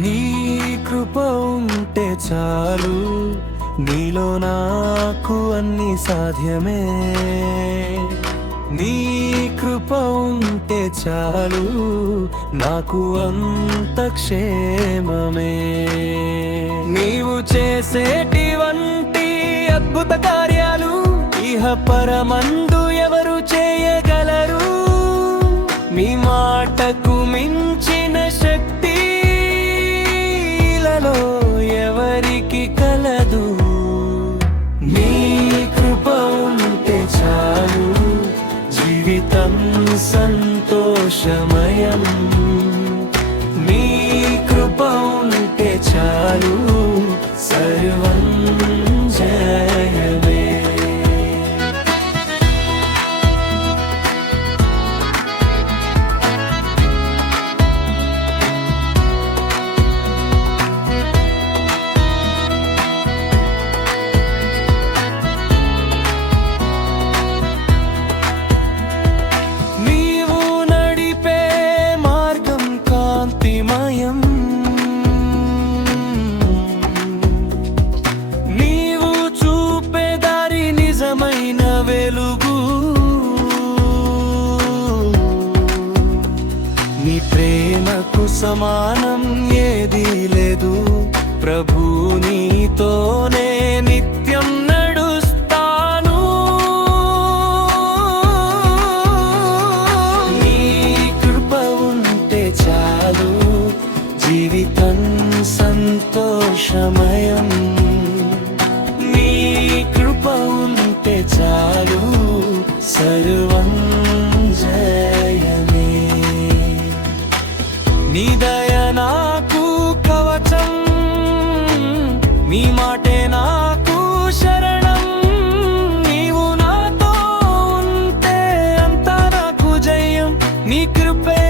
నీ కృప ఉంటే చాలు, నీలో నాకు అన్ని సాధ్యమే. నీ కృప ఉంటే చాలు, నాకు అంత క్షేమమే. నీవు చేసేటివంటి అద్భుత కార్యాలు ఇహ పరమందు ఎవరు చేయగలరు? మీ మాటకు మించిన శక్తి ఇలలో ఎవరికి కలదు? నీ కృప ఉంటే చాలు, జీవితం సంతోషమయం. నీ కృప ఉంటే చాలు, సర్వం జయమే. వెలుగు నీ ప్రేమకు సమానం ఏదీ లేదు ప్రభు, నీతోనే నిత్యం నడుస్తాను. నీ కృప ఉంటే చాలు, జీవితం సంతోషమయం. నీ కృప ఉంటే చాలు, సర్వం జయమే. నీ దయ నాకు కవచం, నీ మాటే నాకు శరణం. నీవు నాతో ఉంటే అంతా నాకు జయం. నీ కృపే